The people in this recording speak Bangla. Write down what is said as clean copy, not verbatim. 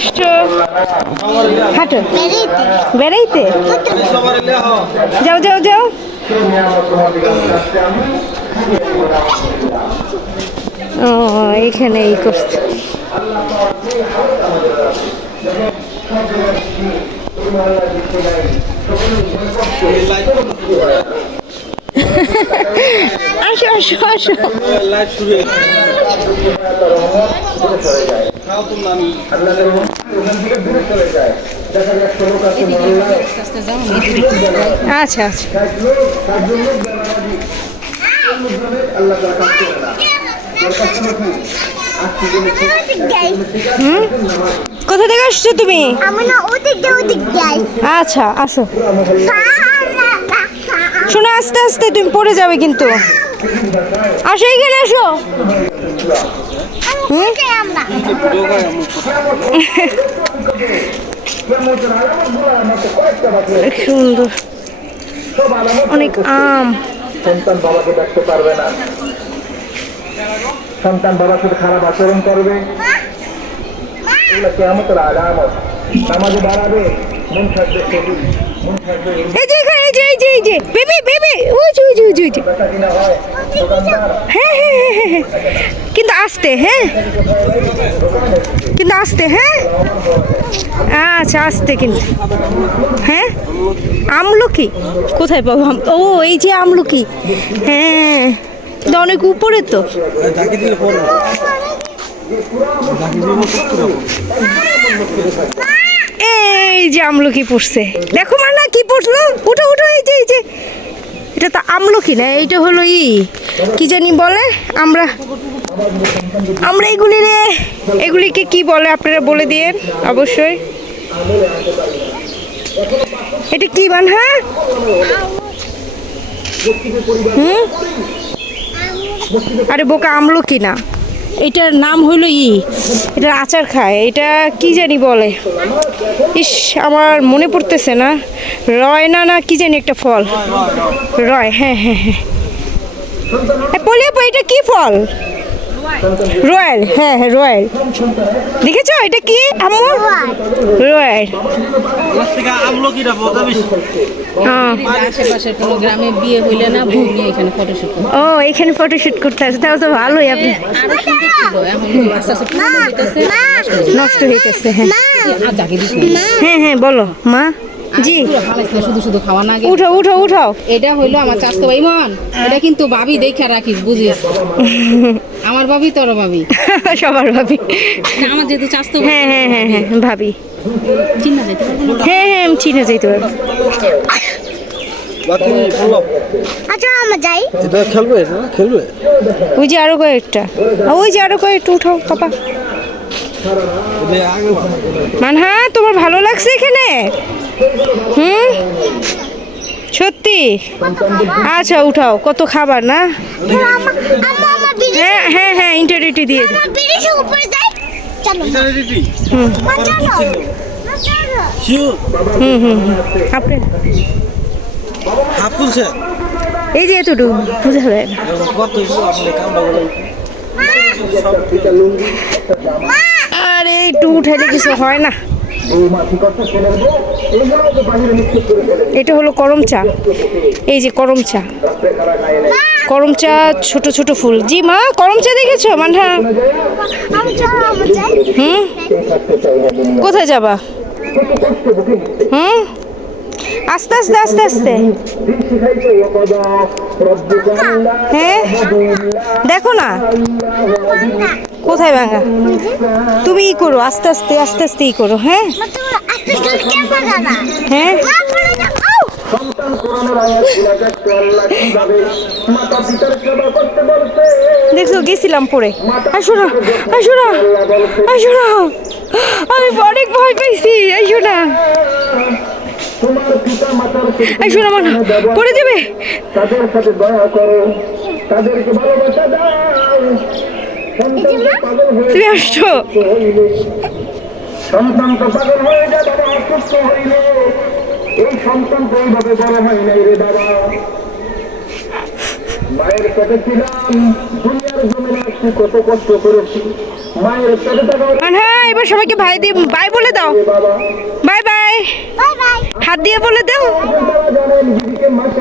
এসছো? হাঁটো। বেড়াইতে? যাও যাও যাও। ও এখানে এই করছে। আসো আসো আসো। আচ্ছা আচ্ছা। কোথা থেকে আসছো তুমি? আচ্ছা আসো। শোনো আস্তে আস্তে, তুমি পড়ে যাবে কিন্তু। আসো এখানে আসো। সুন্দর অনেক আম। সন্তান বাবাকে দেখতে পারবে না, সন্তান বাবার সাথে খারাপ আচরণ করবে, এগুলো কিয়ামতের আলামত। নামাজে দাঁড়াবে, মন থাকবে সবুজ, মন থাকবে বেচাকিনা হয়, দোকানদার হ্যাঁ হ্যাঁ হ্যাঁ হ্যাঁ, কিন্তু আসতে। হ্যাঁ কিন্তু আসতে। হ্যাঁ আচ্ছা আসতে কিন্তু। হ্যাঁ আমলকি কোথায় পাবো? ও এই যে আমলকি। হ্যাঁ কিন্তু অনেক উপরে তো। এই যে আমলকি পড়ছে, দেখো মানা কি পড়লো। উঠো উঠো, এই যে এই যে, এটা তো আমলকি না, এইটা হলো কি জানি বলে। আমরা এগুলিকে কি বলে আপনারা বলে দিয়ে অবশ্যই। এটা কি বান? হ্যাঁ আরে বোকা, আমলকি না, এটার নাম হলো এটার আচার খায়। এটা কি জানি বলে, ইস আমার মনে পড়তেছে না। রয় না না কি জানি একটা ফল, রয়। হ্যাঁ হ্যাঁ হ্যাঁ পলিয়াপা, এটা কি ফল? রয়্যাল। হ্যাঁ হ্যাঁ রয়্যাল। দেখেছো এটা কি আম্মু? রয়্যাল। আশেপাশের কোনো গ্রামে বিয়ে হইলে না, বউ নিয়ে এখানে ফটোশুট করে। ও এখানে ফটোশুট করতে আসে, তাহলে তো ভালোই। আপনি আরো সুন্দর ছিল, এখন আস্তে আস্তে পুরনো হইতেছে, নষ্ট হইতেছে। হ্যাঁ আর জাগে দিস হ্যাঁ হ্যাঁ বলো মা। জি শুধু শুধু খাওয়া না। উঠো উঠো উঠো। এটা হইলো আমার চাচতো ভাই মন, এটা কিন্তু ভাবি দেখে রাখিস, বুঝিস? আমার ভাবি তোর ভাবি, সবার ভাবি। আমার যেহেতু চাচতো। হ্যাঁ হ্যাঁ হ্যাঁ হ্যাঁ ভাবি। চিন্তা যাইতে পারবো না। হ্যাঁ হ্যাঁ আমি চিনে যাইতে পারবো। ওই যে আরো কয়েকটা, ওই যে আরো কয়েকটা উঠাও পাপা। মানহা তোমার ভালো লাগছে এখানে? সত্যি? আচ্ছা উঠাও, কত খাবার না। হ্যাঁ হ্যাঁ হ্যাঁ ইন্টারনেটে দিয়ে আপনি এই যে এতটুকু বুঝা যায় না। আরে একটু উঠাইলে কিছু হয় না। এটা হলো করম চা। এই যে করম চা, করম চা ছোট ছোট ফুল। জি মা, করম চা দেখেছো মানহা? কোথায় যাবা? আস্তে আস্তে আস্তে আস্তে। হ্যাঁ দেখো না কোথায় ভাঙা। তুমি করো আস্তে আস্তে আস্তে আস্তে করো। হ্যাঁ হ্যাঁ দেখছো গেছিলাম পরে। আসো না আসো না আসো না, আমি অনেক ভয় পাইছি। আসো না আসো না, মানে পড়ে যাবে। তাদের সাথে দয়া করো, তাদেরকে ভালোবাসা দাও। তুমি আসছো? সন্তান তো পাগল হয়ে যায় বাবা অসুস্থ হইলে, এই সন্তান তো এইভাবে বড় হয় নাই রে বাবা। মায়ের পেটে ছিলাম, দুনিয়ার জমিনে একটু কত কষ্ট করেছি, মায়ের পেটে থাকা হ্যাঁ, এবার সবাইকে ভাই দিয়ে বাই বলে দাও। বাবা বাই বাই, হাত দিয়ে বলে দাও। তারা জানেন দিদিকে মাকে